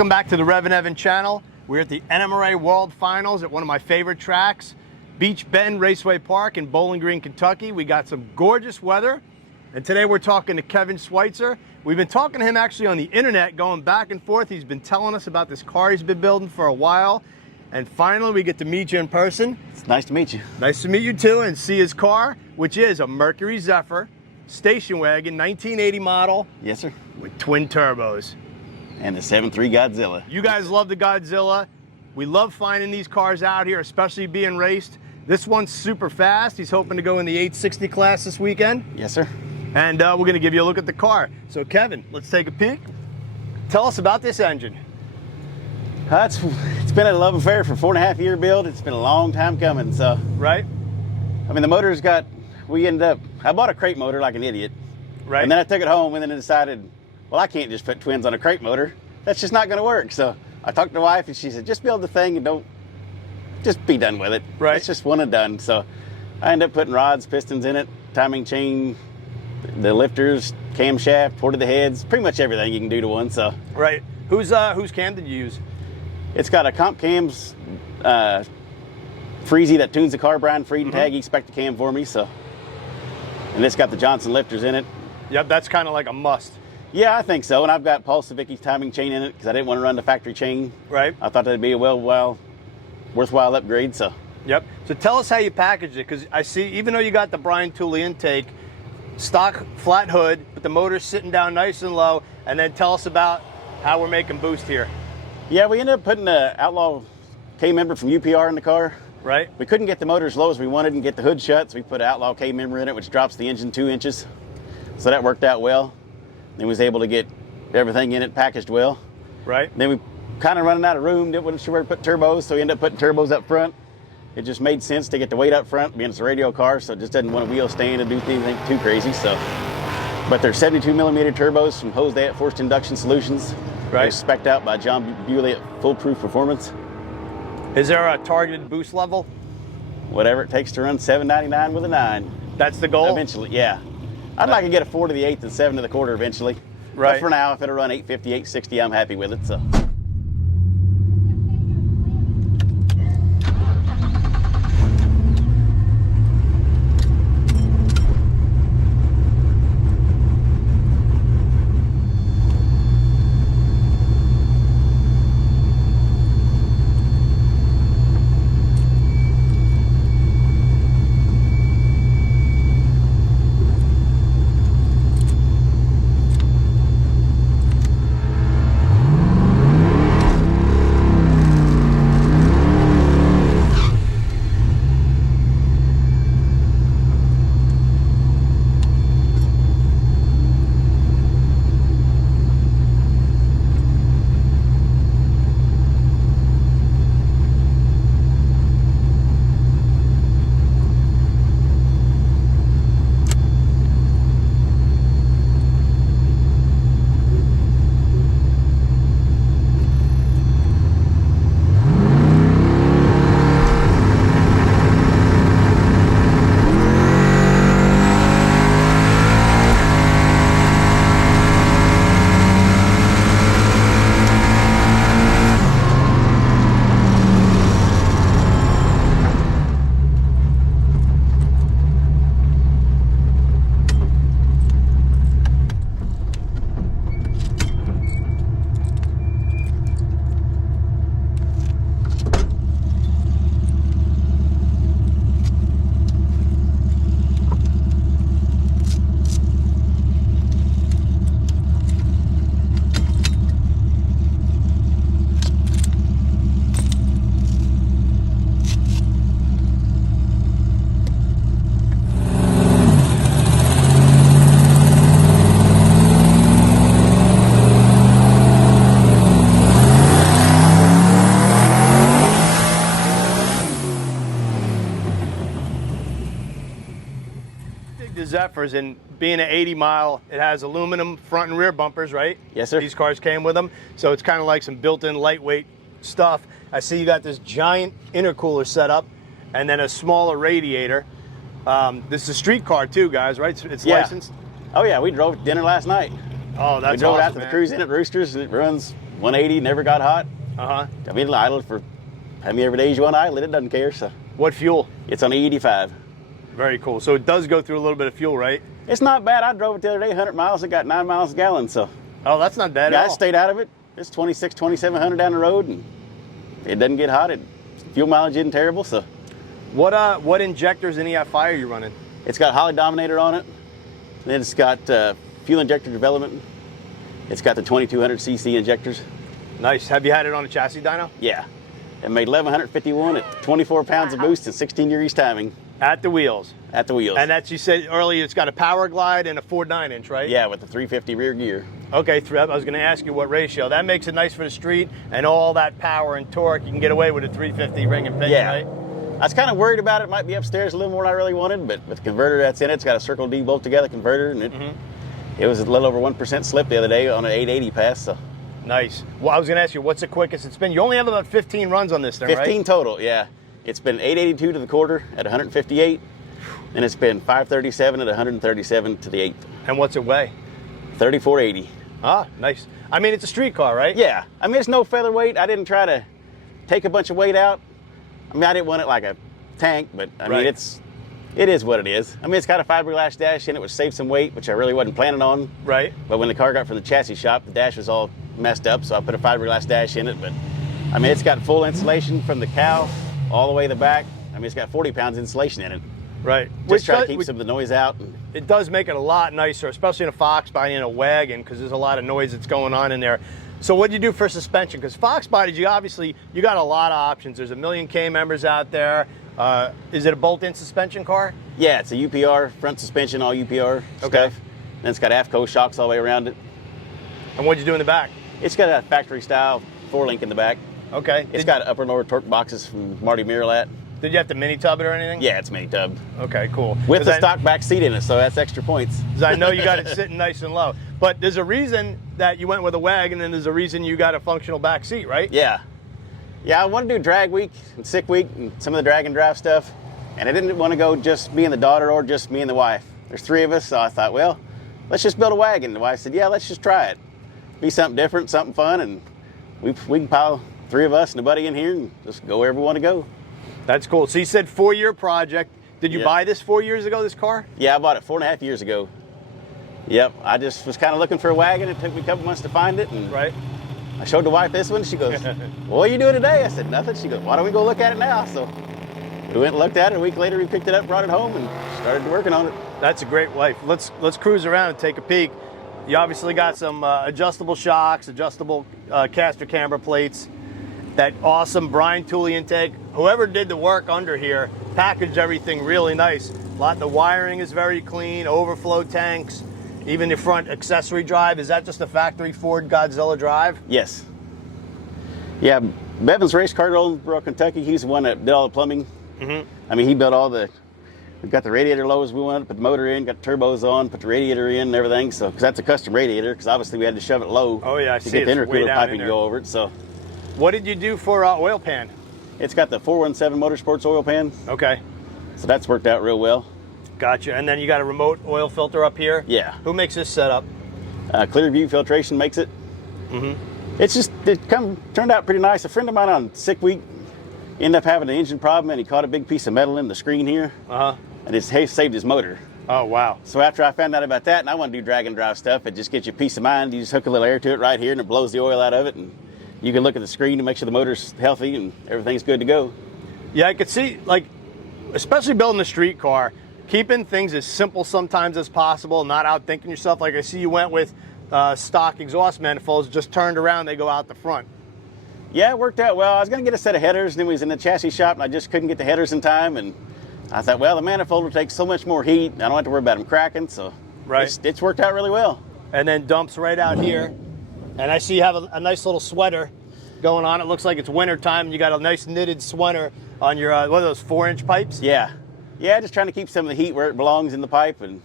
Welcome back to the Revan Evan channel. We're at the NMRA World Finals at one of my favorite tracks, Beach Bend Raceway Park in Bowling Green, Kentucky. We got some gorgeous weather, and today we're talking to Kevin Schweitzer. We've been talking to him actually on the internet, going back and forth. He's been telling us about this car he's been building for a while, and finally we get to meet you in person. It's nice to meet you. Nice to meet you too, and see his car, which is a Mercury Zephyr station wagon, 1980 model. Yes, sir. With twin turbos. And the 7.3 Godzilla. You guys love the Godzilla. We love finding these cars out here, especially being raced. This one's super fast. He's hoping to go in the 860 class this weekend. Yes, sir. And we're going to give you a look at the car. So, Kevin, let's take a peek. Tell us about this engine. It's been a love affair for 4.5-year build. It's been a long time coming, so. Right? I mean, the motor's got, I bought a crate motor like an idiot. Right. And then I took it home and then I decided, well, I can't just put twins on a crate motor. That's just not going to work. So I talked to the wife and she said, just build the thing and don't, just be done with it. Right. It's just one and done. So I ended up putting rods, pistons in it, timing chain, the lifters, camshaft, port of the heads, pretty much everything you can do to one. So. Right. Whose cam did you use? It's got a comp cams, Freezy that tunes the car, Brian Frieden tag. He spec'd the cam for me. So. And it's got the Johnson lifters in it. Yep, that's kind of like a must. Yeah, I think so. And I've got Paul Savicki's timing chain in it because I didn't want to run the factory chain. Right. I thought that'd be a worthwhile upgrade. So. Yep. So tell us how you packaged it, because I see, even though you got the Brian Tooley intake, stock flat hood, but the motor's sitting down nice and low, and then tell us about how we're making boost here. Yeah, we ended up putting the Outlaw K member from UPR in the car. Right. We couldn't get the motor as low as we wanted and get the hood shut, so we put an Outlaw K member in it, which drops the engine 2 inches. So that worked out well. Then we was able to get everything in it packaged well. Right. Then we kind of running out of room, didn't want sure where to put turbos, so we ended up putting turbos up front. It just made sense to get the weight up front, being it's a radio car, so it just doesn't want a wheel stand and do anything too crazy. So, but they're 72mm turbos from Hosday Forced Induction Solutions. Right. They're spec'd out by John Bewley at Foolproof Performance. Is there a targeted boost level? Whatever it takes to run 799 with a 9. That's the goal? Eventually, yeah. I'd like to get a 4 to the 8th and 7 to the quarter eventually. Right. But for now, if it'll run 850, 860, I'm happy with it. So. The Zephyrs, and being an 80 mile, it has aluminum front and rear bumpers, right? Yes, sir. These cars came with them, so it's kind of like some built-in lightweight stuff. I see you got this giant intercooler setup, and then a smaller radiator. This is a street car too, guys, right? It's licensed? Oh yeah, we drove dinner last night. Oh, that's We drove awesome, it out to man. the Cruise Inn at Roosters, and it runs 180, never got hot. Uh-huh. I mean, it'll idle for how many every days you want to idle it. It doesn't care. So What fuel? it's on E85. Very cool. So it does go through a little bit of fuel, right? It's not bad. I drove it the other day, 100 miles. It got 9 miles a gallon. So Oh, that's not bad yeah, at I all. stayed out of it. It's 2700 down the road, and it doesn't get hot. Fuel mileage isn't terrible. So What injectors in EFI are you running? it's got Holly Dominator on it. Then it's got fuel injector development. It's got the 2200cc injectors. Nice. Have you had it on a chassis dyno? Yeah. It made 1151 at 24 pounds of boost and 16 degrees timing At the wheels. at the wheels. And that's, you said earlier, it's got a power glide and a 4.9-inch, right? Yeah, with the 350 rear gear. Okay, I was going to ask you what ratio. That makes it nice for the street, and all that power and torque, you can get away with a 350 ring and pinion, Yeah. right? I was kind of worried about it. It might be upstairs a little more than I really wanted, but with the converter that's in it, it's got a Circle D bolt together converter, and it was a little over 1% slip the other day on an 880 pass. So Nice. Well, I was going to ask you, what's the quickest it's been? You only have about 15 runs on this thing, 15 right? total, yeah. It's been 882 to the quarter at 158, and it's been 537 at 137 to the eighth. And what's it weigh? 3480. Ah, nice. I mean, it's a street car, right? Yeah, I mean, it's no featherweight. I didn't try to take a bunch of weight out. I mean, I didn't want it like a tank, but I Right. mean, it is what it is. I mean, it's got a fiberglass dash in it, which saves some weight, which I really wasn't planning on. Right. But when the car got from the chassis shop, the dash was all messed up, so I put a fiberglass dash in it. But I mean, it's got full insulation from the cow all the way to the back. I mean, it's got 40 pounds insulation in it. Right. Just try to keep some of the noise out. It does make it a lot nicer, especially in a Foxbody and a Wagon, because there's a lot of noise that's going on in there. So what do you do for suspension? Because Foxbodies, you got a lot of options. There's a million K members out there. Is it a bolt-in suspension car? Yeah, it's a UPR, front suspension, all UPR stuff. Then it's got AFCO shocks all the way around it. And what'd you do in the back? It's got a factory-style 4-link in the back. Okay. It's got upper and lower torque boxes from Marty Miralat. Did you have to mini tub it or anything? Yeah, it's mini tub. Okay, cool. With the stock back seat in it, so that's extra points. Because I know you got it sitting nice and low. But there's a reason that you went with a Wagon, and there's a reason you got a functional back seat, right? Yeah. Yeah, I want to do drag week and sick week and some of the drag and drive stuff. And I didn't want to go just me and the daughter or just me and the wife. There's 3 of us, so I thought, well, let's just build a wagon. The wife said, yeah, let's just try it. Be something different, something fun, and we can pile 3 of us and a buddy in here and just go wherever we want to go. That's cool. So you said 4-year project. Did you buy this 4 years ago, this car? Yeah, I bought it 4.5 years ago. Yep, I just was kind of looking for a wagon. It took me a couple months to find it. And Right. I showed the wife this one. She goes, what are you doing today? I said, nothing. She goes, why don't we go look at it now? So we went and looked at it. A week later, we picked it up, brought it home, and started working on it. That's a great wife. Let's cruise around and take a peek. You obviously got some adjustable shocks, adjustable caster camber plates, that awesome brine Thule intake. Whoever did the work under here packaged everything really nice. The wiring is very clean, overflow tanks, even the front accessory drive. Is that just a factory Ford Godzilla drive? Yes. Yeah, Bevan's race car in Owensboro, Kentucky. He's the one that did all the plumbing. I mean, he built we got the radiator low as we wanted, put the motor in, got the turbos on, put the radiator in and everything. So, because that's a custom radiator, because obviously we had to shove it low. Oh yeah, I to see get the it's way intercooler down piping in to there. go over it. So, What did you do for oil pan? it's got the 417 Motorsports oil pan. Okay, So that's worked out real well. gotcha. And then you got a remote oil filter up here? Yeah. Who makes this setup? Clearview Filtration makes it. It's just, turned out pretty nice. A friend of mine on sick week ended up having an engine problem, and he caught a big piece of metal in the screen here, and it saved his motor. Oh, wow. So after I found out about that, and I want to do drag and drive stuff, it just gets you peace of mind. You just hook a little air to it right here, and it blows the oil out of it, and you can look at the screen to make sure the motor's healthy and everything's good to go. Yeah, I could see, like, especially building a street car, keeping things as simple sometimes as possible, not outthinking yourself. Like I see you went with stock exhaust manifolds, just turned around, they go out the front. Yeah, it worked out well. I was going to get a set of headers, and then we was in the chassis shop, and I just couldn't get the headers in time, and I thought, well, the manifold will take so much more heat, I don't have to worry about them cracking, so it's worked out really well. And then dumps right out here. And I see you have a nice little sweater going on. It looks like it's winter time, and you got a nice knitted sweater on your, what are those, 4-inch pipes? Yeah, just trying to keep some of the heat where it belongs in the pipe, and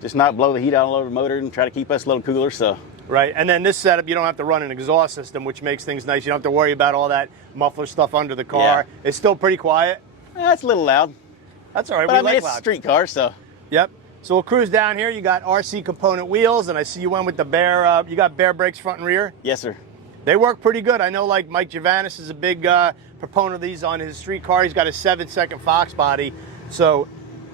just not blow the heat out all over the motor, and try to keep us a little cooler, so. Right, and then this setup, you don't have to run an exhaust system, which makes things nice. You don't have to worry about all that muffler stuff under the car. Yeah. It's still pretty quiet. It's a little loud. That's all right. But We I mean, like it's loud. a street car, so. Yep. So we'll cruise down here. You got RC component wheels, and I see you went with the Bear. You got Bear brakes front and rear. Yes, sir. They work pretty good. I know like Mike Javanis is a big proponent of these on his street car. He's got a 7-second Foxbody. So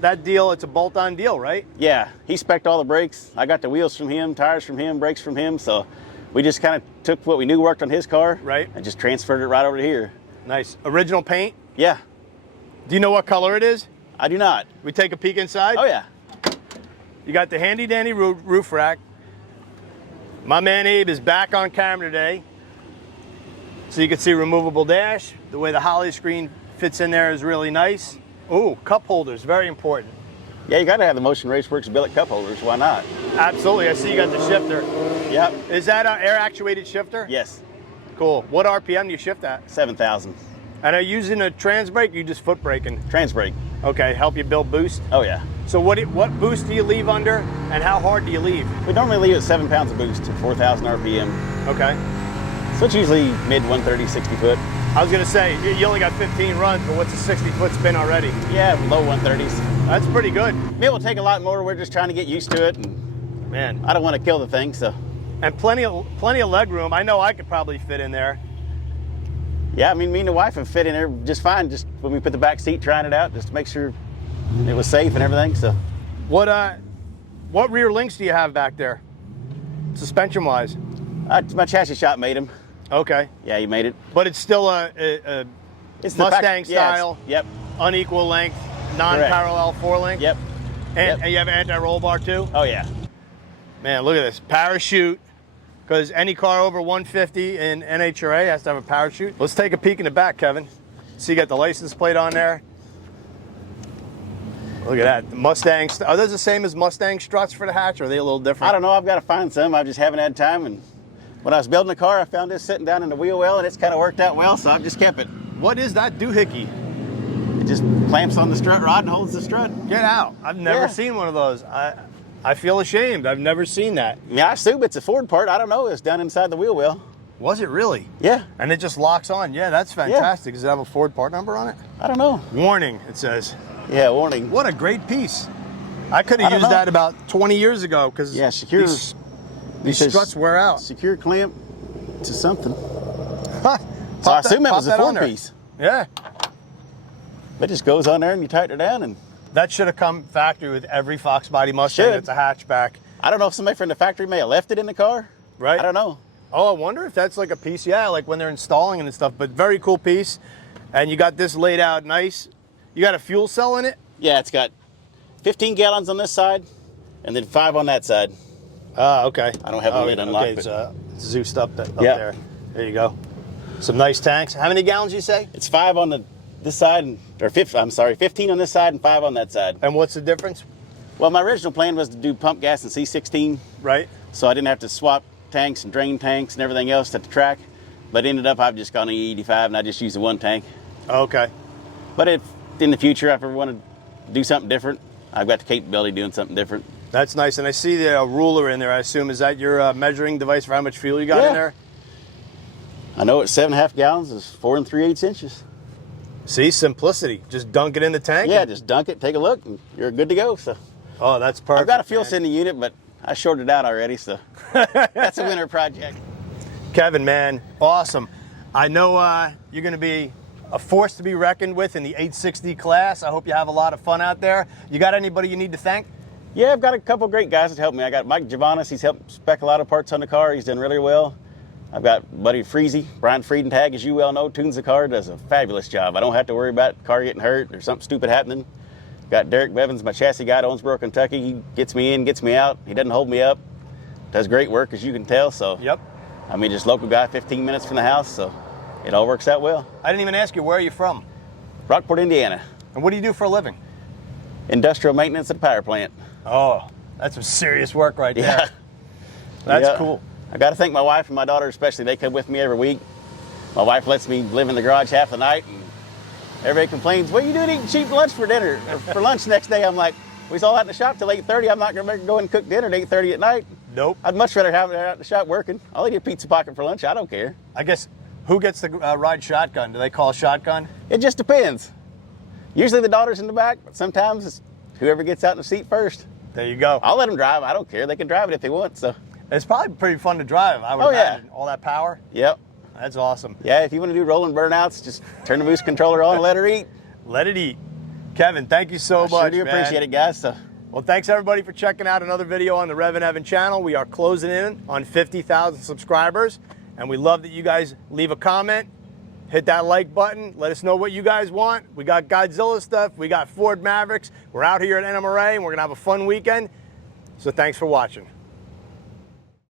that deal, it's a bolt-on deal, right? Yeah, he spec'd all the brakes. I got the wheels from him, tires from him, brakes from him. So we just kind of took what we knew worked on his car, right, and just transferred it right over to here. Nice. Original paint? Yeah. Do you know what color it is? I do not. We take a peek inside? Oh, yeah. You got the handy-dandy roof rack. My man Abe is back on camera today. So you can see removable dash. The way the Holly screen fits in there is really nice. Ooh, cup holders, very important. Yeah, you got to have the Motion Raceworks billet cup holders. Why not? Absolutely. I see you got the shifter. Yep. Is that an air-actuated shifter? Yes. Cool. What RPM do you shift at? 7,000. And are you using a trans brake or you just foot braking? Trans brake. Okay, help you build boost? Oh, yeah. So what boost do you leave under and how hard do you leave? We normally leave at 7 pounds of boost at 4,000 RPM. Okay. So it's usually mid 130, 60 foot. I was going to say, you only got 15 runs, but what's a 60-foot spin already? Yeah, low 130s. That's pretty good. It will take a lot more. We're just trying to get used to it. And man, I don't want to kill the thing, so. And plenty of leg room. I know I could probably fit in there. Yeah, I mean, me and the wife have fit in there just fine. Just when we put the back seat, trying it out, just to make sure it was safe and everything. So, what rear links do you have back there, suspension-wise? My chassis shop made him. Okay. Yeah, he made it. But it's still it's Mustang style. Yep. Unequal length, non-parallel four-link. Yep. And you have an anti-roll bar too? Oh yeah. Man, look at this parachute. Because any car over 150 in NHRA has to have a parachute. Let's take a peek in the back, Kevin. So you got the license plate on there. Look at that. The Mustang. Are those the same as Mustang struts for the hatch, or are they a little different? I don't know. I've got to find some. I just haven't had time. And when I was building the car, I found this sitting down in the wheel well, and it's kind of worked out well, so I've just kept it. What is that doohickey? It just clamps on the strut rod and holds the strut. Get out. I've never seen one of those. I feel ashamed. I've never seen that. Yeah, I assume it's a Ford part. I don't know. It's down inside the wheel well. Was it really? Yeah. And it just locks on. Yeah, that's fantastic. Does it have a Ford part number on it? I don't know. Warning, it says. Yeah, warning. What a great piece. I could have used that about 20 years ago because these struts wear out. Secure clamp to something. Huh. So I assume it was a Ford piece. Yeah. It just goes on there and you tighten it down. And that should have come factory with every Foxbody Mustang that's a hatchback. I don't know if somebody from the factory may have left it in the car. Right. I don't know. Oh, I wonder if that's like a piece. Yeah, like when they're installing it and stuff. But very cool piece. And you got this laid out nice. You got a fuel cell in it? Yeah, it's got 15 gallons on this side and then 5 on that side. Okay. I don't have the lid unlocked. Okay, it's Zeused up there. There you go. Some nice tanks. How many gallons you say? It's 5 on this side, or 15 on this side and 5 on that side. And what's the difference? Well, my original plan was to do pump gas and C16. Right. So I didn't have to swap tanks and drain tanks and everything else at the track. But ended up, I've just gone to E85 and I just use the one tank. Okay. But if in the future, if I ever want to do something different, I've got the capability of doing something different. That's nice. And I see the ruler in there, I assume. Is that your measuring device for how much fuel you got in there? I know it's 7.5 gallons is 4 3/8 inches. See, simplicity. Just dunk it in the tank? Yeah, just dunk it, take a look, and you're good to go. So. Oh, that's perfect. I've got a fuel sending unit, but I shorted it out already, so that's a winter project. Kevin, man, awesome. I know you're going to be a force to be reckoned with in the 860 class. I hope you have a lot of fun out there. You got anybody you need to thank? Yeah, I've got a couple great guys that helped me. I got Mike Javanis. He's helped spec a lot of parts on the car. He's done really well. I've got Buddy Freezy, Brian Friedentag, as you well know, tunes the car, does a fabulous job. I don't have to worry about the car getting hurt or something stupid happening. Got Derek Bevins, my chassis guy at Owensboro, Kentucky. He gets me in, gets me out. He doesn't hold me up. Does great work, as you can tell. So, yep. I mean, just local guy, 15 minutes from the house, so it all works out well. I didn't even ask you, where are you from? Rockport, Indiana. And what do you do for a living? Industrial maintenance at a power plant. Oh, that's some serious work right there. Yeah. That's cool. I got to thank my wife and my daughter especially. They come with me every week. My wife lets me live in the garage half the night, and everybody complains, what are you doing eating cheap lunch for dinner? Or for lunch the next day? I'm like, we was all out in the shop till 8:30. I'm not going to go and cook dinner at 8:30 at night. Nope. I'd much rather have it out in the shop working. I'll eat a pizza pocket for lunch. I don't care. I guess, who gets to ride shotgun? Do they call shotgun? It just depends. Usually the daughter's in the back, but sometimes it's whoever gets out in the seat first. There you go. I'll let them drive. I don't care. They can drive it if they want. So. It's probably pretty fun to drive, I would Oh, yeah. imagine. All that power. Yep. That's awesome. Yeah, if you want to do rolling burnouts, just turn the boost controller on and let her eat. Let it eat. Kevin, thank you so much, Sure do man. appreciate it, guys. So, Well, thanks everybody for checking out another video on the Revan Evan channel. We are closing in on 50,000 subscribers, and we love that you guys leave a comment, hit that like button, let us know what you guys want. We got Godzilla stuff, we got Ford Mavericks. We're out here at NMRA, and we're gonna have a fun weekend. So thanks for watching.